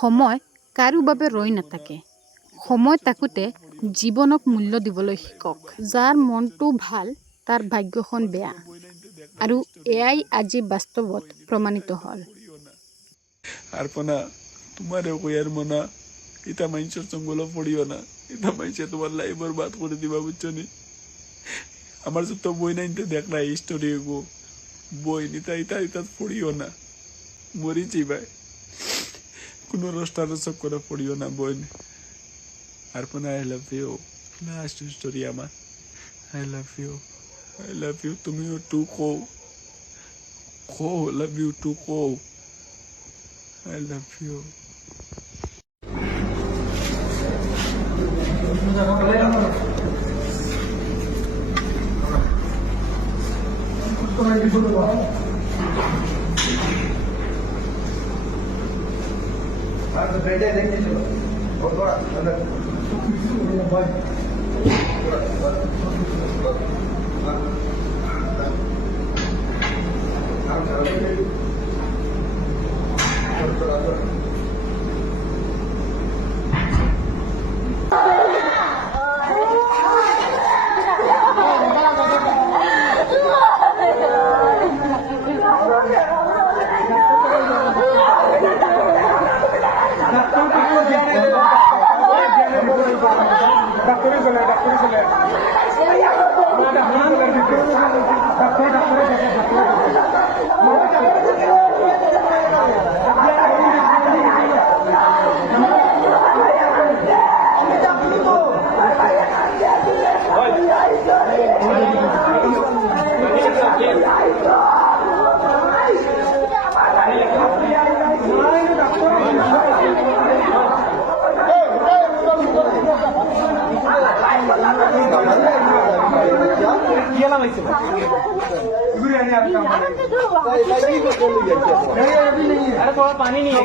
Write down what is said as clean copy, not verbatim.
সময় কাৰো বাবে ৰৈ নাথাকে। সময় থাকোঁতে জীৱনক মূল্য দিবলৈ শিকক। যাৰ মনটো ভাল তাৰ ভাগ্যখন বেয়া, আৰু এয়াই আজি বাস্তৱত প্ৰমাণিত হ'ল। Arpana, तुम्हारे को यार मना इतना माइंडसेट संगोला पड़ियो ना इतना माइंडसेट तुम्हारे लाइफ बर्बाद कर दी बाबू चनी हमारे से तो बोई ना इनते देखना है स्टोरी को बोई निता इता इता पड़ियो ना मोरी ची भाई कुनो रोस्टार सब करा पड़ियो ना बोई ने Arpana I love you last story आमा I love you तुम्हें तू को love you too को I love you. अरे थोड़ा पानी नहीं है